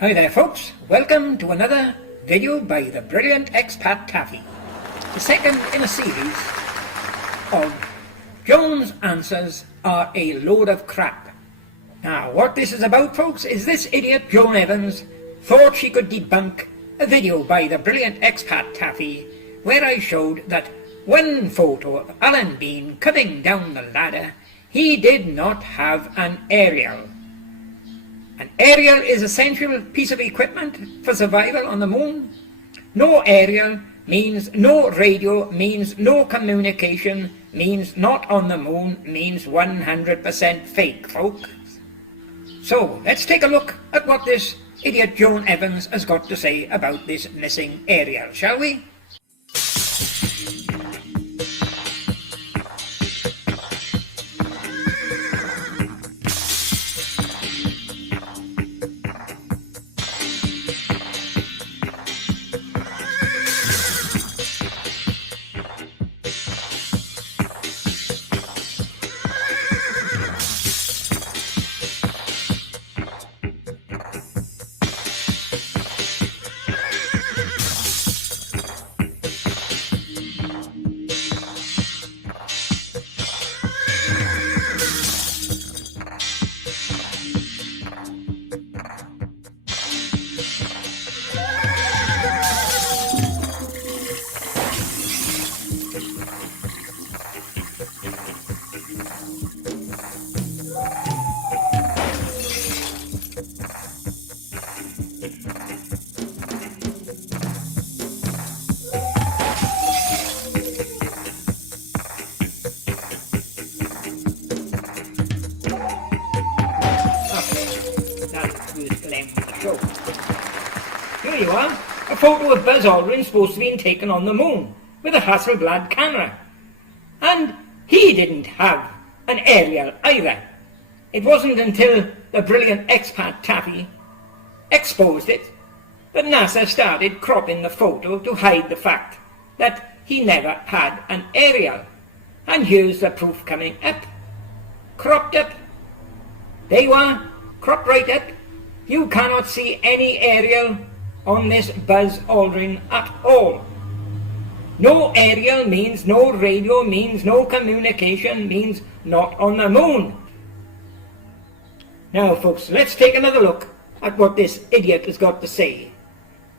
Hi there folks, welcome to another video by the brilliant expat Taffy, the second in a series of Joan's answers are a load of crap. Now what this is about folks is this idiot Joan Evans thought she could debunk a video by the brilliant expat Taffy where I showed that one photo of Alan Bean coming down the ladder, he did not have an aerial. An aerial is an essential piece of equipment for survival on the moon. No aerial means no radio, means no communication, means not on the moon, means 100% fake, folks. So, let's take a look at what this idiot Joan Evans has got to say about this missing aerial, shall we? Here you are, a photo of Buzz Aldrin supposed to be taken on the moon with a Hasselblad camera. And he didn't have an aerial either. It wasn't until the brilliant expat Taffy exposed it that NASA started cropping the photo to hide the fact that he never had an aerial. And here's the proof coming up. Cropped up. There you are, cropped right up. You cannot see any aerial on this Buzz Aldrin at all. No aerial means no radio, means no communication, means not on the moon. Now folks, let's take another look at what this idiot has got to say.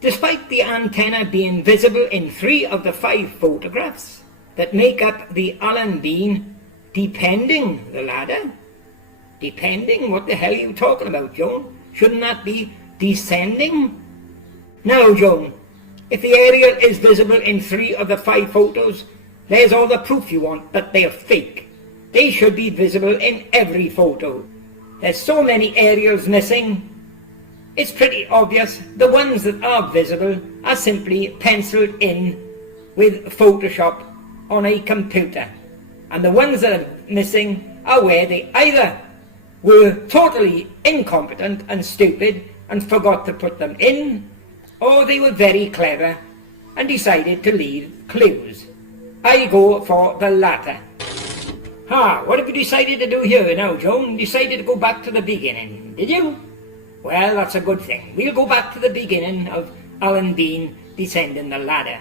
Despite the antenna being visible in 3 of the 5 photographs that make up the Alan Bean depending the ladder. Depending? What the hell are you talking about, Joan? Shouldn't that be descending? Now, Joan, if the aerial is visible in 3 of the 5 photos, there's all the proof you want that they're fake. They should be visible in every photo. There's so many aerials missing. It's pretty obvious the ones that are visible are simply penciled in with Photoshop on a computer. And the ones that are missing are where they either were totally incompetent and stupid and forgot to put them in, or they were very clever and decided to leave clues. I go for the latter. What have you decided to do here now, Joan? Decided to go back to the beginning, did you? Well, that's a good thing. We'll go back to the beginning of Alan Bean descending the ladder.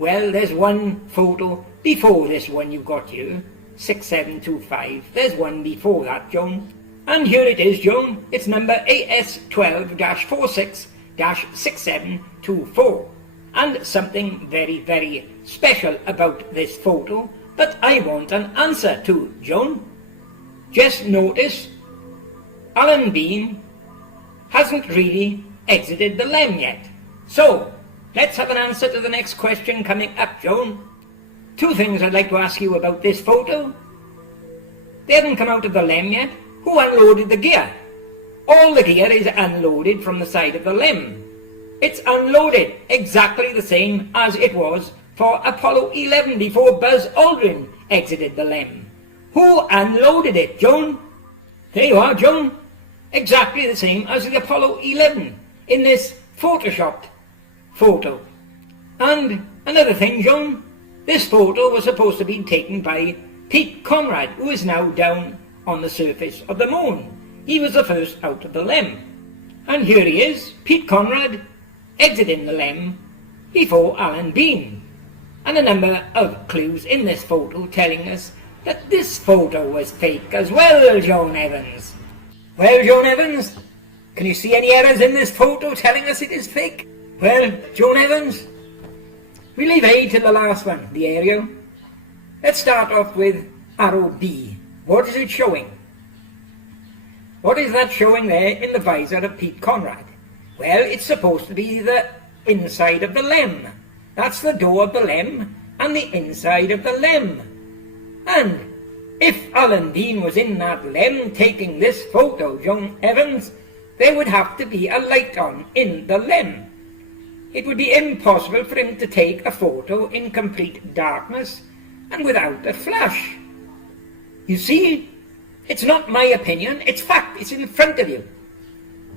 Well, there's one photo before this one you've got here, 6725. There's one before that, Joan. And here it is, Joan. It's number AS12-46-6724. And something very, very special about this photo that I want an answer to, Joan. Just notice, Alan Bean hasn't really exited the LEM yet. So, let's have an answer to the next question coming up, Joan. 2 things I'd like to ask you about this photo. They haven't come out of the LEM yet. Who unloaded the gear? All the gear is unloaded from the side of the LEM. It's unloaded exactly the same as it was for Apollo 11 before Buzz Aldrin exited the LEM. Who unloaded it, Joan? There you are, Joan. Exactly the same as the Apollo 11 in this photoshopped photo. And another thing, Joan, this photo was supposed to be taken by Pete Conrad, who is now down on the surface of the moon. He was the first out of the LEM. And here he is, Pete Conrad, exiting the LEM before Alan Bean. And a number of clues in this photo telling us that this photo was fake as well, Joan Evans. Well, Joan Evans, can you see any errors in this photo telling us it is fake? Well, Joan Evans, we leave A to the last one, the aerial. Let's start off with arrow B. What is it showing? What is that showing there in the visor of Pete Conrad? Well, it's supposed to be the inside of the LEM. That's the door of the LEM and the inside of the LEM. And if Alan Bean was in that LEM taking this photo, Joan Evans, there would have to be a light on in the LEM. It would be impossible for him to take a photo in complete darkness and without a flash. You see, it's not my opinion, it's fact, it's in front of you.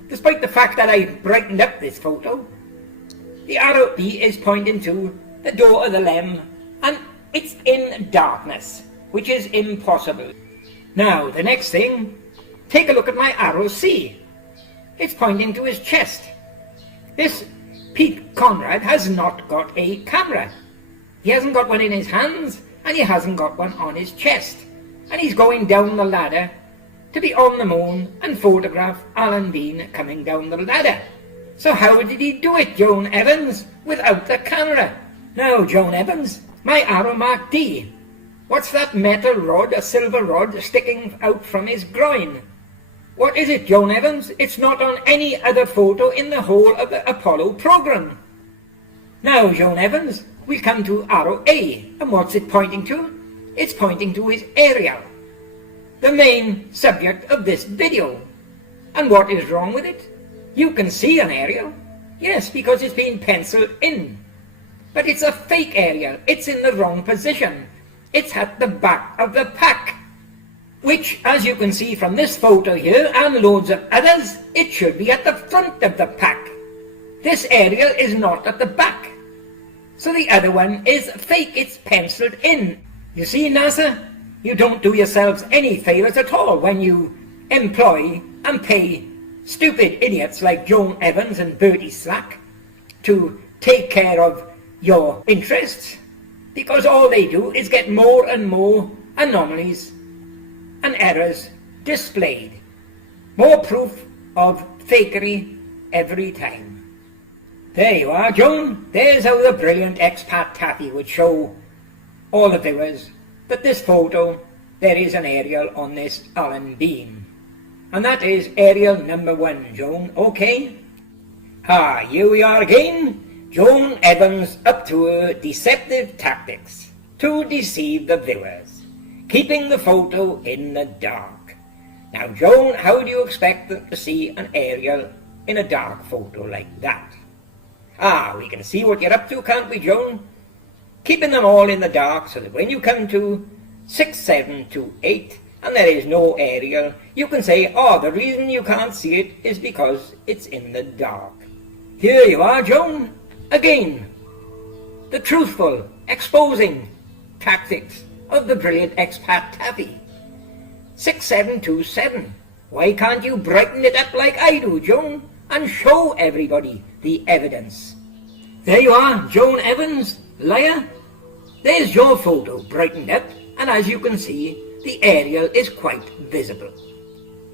Despite the fact that I brightened up this photo, the arrow B is pointing to the door of the LEM and it's in darkness, which is impossible. Now, the next thing, take a look at my arrow C. It's pointing to his chest. This Pete Conrad has not got a camera. He hasn't got one in his hands and he hasn't got one on his chest. And he's going down the ladder to be on the moon and photograph Alan Bean coming down the ladder. So how did he do it, Joan Evans, without the camera? Now, Joan Evans, my arrow mark D. What's that metal rod, a silver rod, sticking out from his groin? What is it, Joan Evans? It's not on any other photo in the whole of the Apollo program. Now, Joan Evans, we come to arrow A, and what's it pointing to? It's pointing to his aerial, the main subject of this video. And what is wrong with it? You can see an aerial, yes, because it's been penciled in. But it's a fake aerial, it's in the wrong position. It's at the back of the pack, which, as you can see from this photo here and loads of others, it should be at the front of the pack. This aerial is not at the back. So the other one is fake, it's penciled in. You see, NASA, you don't do yourselves any favours at all when you employ and pay stupid idiots like Joan Evans and Bertie Slack to take care of your interests, because all they do is get more and more anomalies and errors displayed. More proof of fakery every time. There you are, Joan. There's how the brilliant expat Taffy would show all the viewers that this photo, there is an aerial on this Alan Bean. And that is aerial number 1, Joan, okay? Here we are again. Joan Evans up to her deceptive tactics to deceive the viewers, keeping the photo in the dark. Now, Joan, how do you expect them to see an aerial in a dark photo like that? We can see what you're up to, can't we, Joan? Keeping them all in the dark so that when you come to 6728 and there is no aerial, you can say, the reason you can't see it is because it's in the dark. Here you are, Joan, again. The truthful, exposing tactics of the brilliant expat Taffy. 6727. Why can't you brighten it up like I do, Joan, and show everybody the evidence? There you are, Joan Evans, liar. There's your photo brightened up, and as you can see, the aerial is quite visible.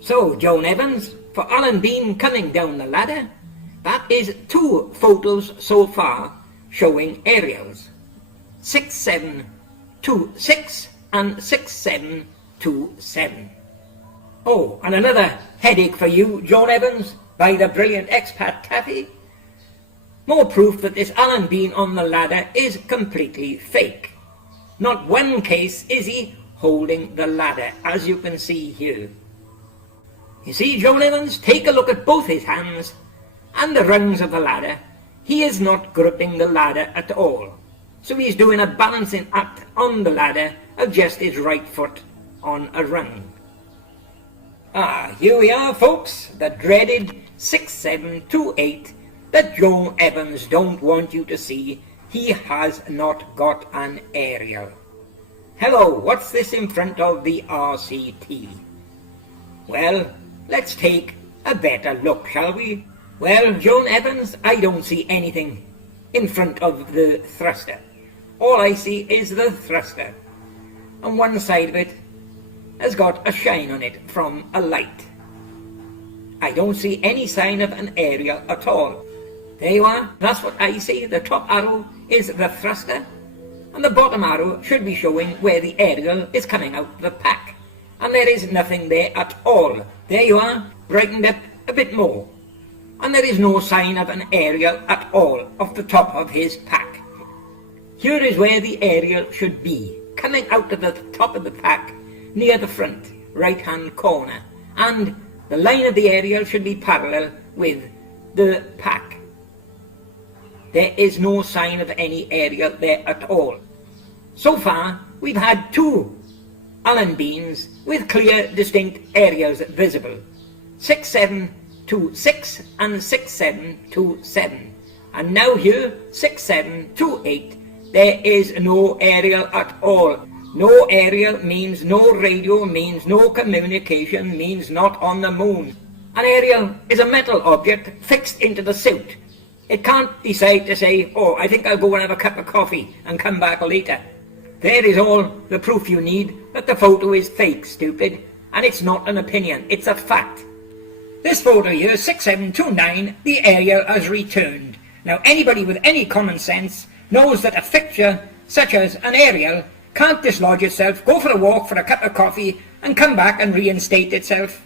So, Joan Evans, for Alan Bean coming down the ladder, that is 2 photos so far showing aerials. 6726 and 6727. And another headache for you, Joan Evans, by the brilliant expat Taffy. More proof that this Alan Bean on the ladder is completely fake. Not one case is he holding the ladder, as you can see here. You see, Joan Evans, take a look at both his hands and the rungs of the ladder. He is not gripping the ladder at all. So he's doing a balancing act on the ladder of just his right foot on a rung. Here we are, folks, the dreaded 6728 that Joan Evans don't want you to see. He has not got an aerial. Hello, what's this in front of the RCT? Well, let's take a better look, shall we? Well, Joan Evans, I don't see anything in front of the thruster. All I see is the thruster, and one side of it has got a shine on it from a light. I don't see any sign of an aerial at all. There you are, that's what I see. The top arrow is the thruster, and the bottom arrow should be showing where the aerial is coming out the pack. And there is nothing there at all. There you are, brightened up a bit more. And there is no sign of an aerial at all off the top of his pack. Here is where the aerial should be, coming out of the top of the pack, near the front, right-hand corner. And the line of the aerial should be parallel with the pack. There is no sign of any aerial there at all. So far, we've had two Allen beans with clear, distinct aerials visible. 6726 and 6727. And now here, 6728, there is no aerial at all. No aerial means no radio, means no communication, means not on the moon. An aerial is a metal object fixed into the suit. It can't decide to say, oh, I think I'll go and have a cup of coffee and come back later. There is all the proof you need that the photo is fake, stupid, and it's not an opinion, it's a fact. This photo here, 6729, the aerial has returned. Now anybody with any common sense knows that a fixture such as an aerial can't dislodge itself, go for a walk for a cup of coffee and come back and reinstate itself.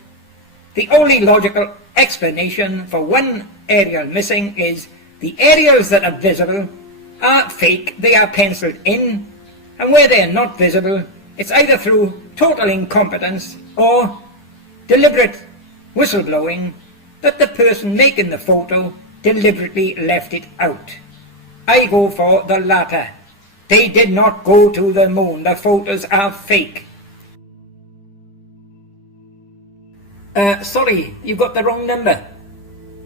The only logical explanation for one aerial missing is the aerials that are visible are fake, they are penciled in, and where they are not visible, it's either through total incompetence or deliberate whistleblowing that the person making the photo deliberately left it out. I go for the latter. They did not go to the moon. The photos are fake. Sorry, you've got the wrong number.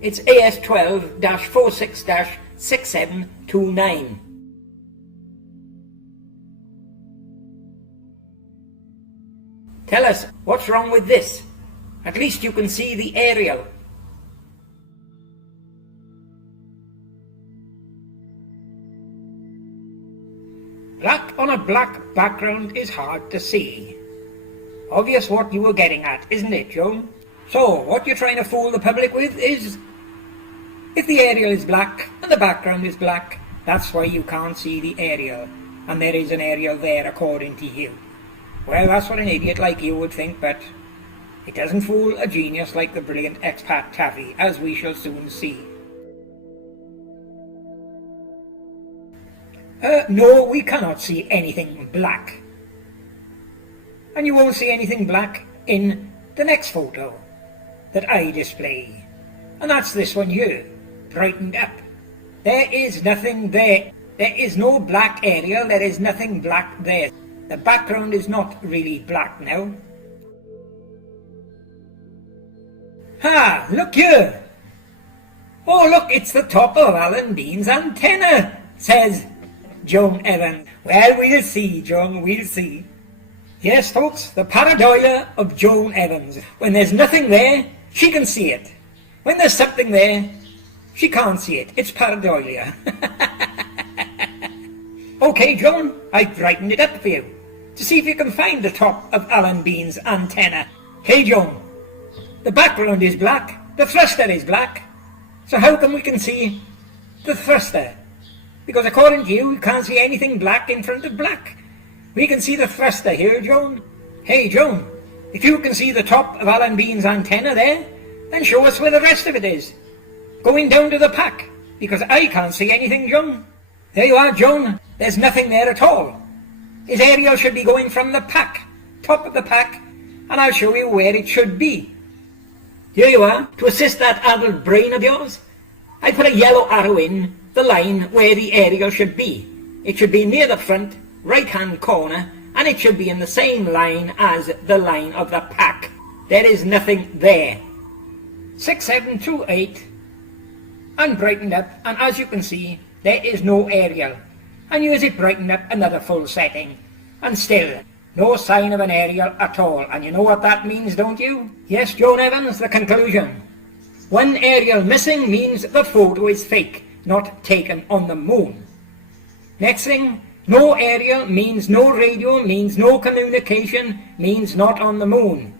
It's AS12-46-6729. Tell us, what's wrong with this? At least you can see the aerial. Black on a black background is hard to see. Obvious what you were getting at, isn't it, Joan? So, what you're trying to fool the public with is, if the aerial is black and the background is black, that's why you can't see the aerial, and there is an aerial there according to you. Well, that's what an idiot like you would think, but it doesn't fool a genius like the brilliant expat Taffy, as we shall soon see. No, we cannot see anything black. And you won't see anything black in the next photo that I display. And that's this one here, brightened up. There is nothing there. There is no black aerial, there is nothing black there. The background is not really black now. Ha! Look here! Oh look, it's the top of Alan Bean's antenna, says Joan Evans. Well, we'll see, Joan, we'll see. Yes, folks, the pareidolia of Joan Evans. When there's nothing there, she can see it. When there's something there, she can't see it. It's pareidolia. Okay, Joan, I've brightened it up for you, to see if you can find the top of Alan Bean's antenna. Hey, Joan, the background is black, the thruster is black, so how come we can see the thruster? Because according to you, you can't see anything black in front of black. We can see the thruster here, Joan. Hey, Joan, if you can see the top of Alan Bean's antenna there, then show us where the rest of it is. Going down to the pack, because I can't see anything, Joan. There you are, Joan. There's nothing there at all. His aerial should be going from the pack, top of the pack, and I'll show you where it should be. Here you are. To assist that addled brain of yours, I put a yellow arrow in the line where the aerial should be. It should be near the front, right-hand corner, and it should be in the same line as the line of the pack. There is nothing there. 6728, and brightened up, and as you can see, there is no aerial. And use it brightened up another full setting, and still no sign of an aerial at all. And you know what that means, don't you? Yes, Joan Evans, the conclusion. One aerial missing means the photo is fake, not taken on the moon. Next thing, no aerial means no radio, means no communication, means not on the moon.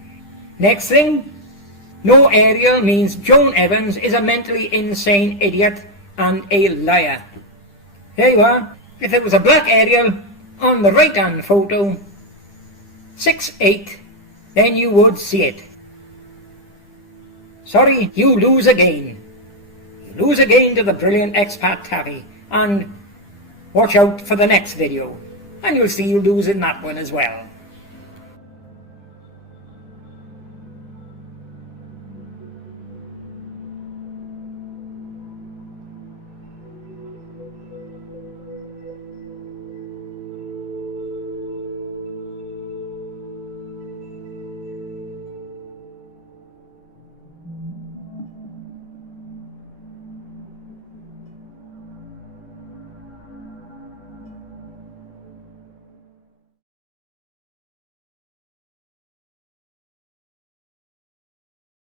Next thing, no aerial means Joan Evans is a mentally insane idiot and a liar. There you are. If it was a black aerial on the right hand photo, 6-8, then you would see it. Sorry, you lose again. You lose again to the brilliant expat Taffy, and watch out for the next video, and you'll see you lose in that one as well.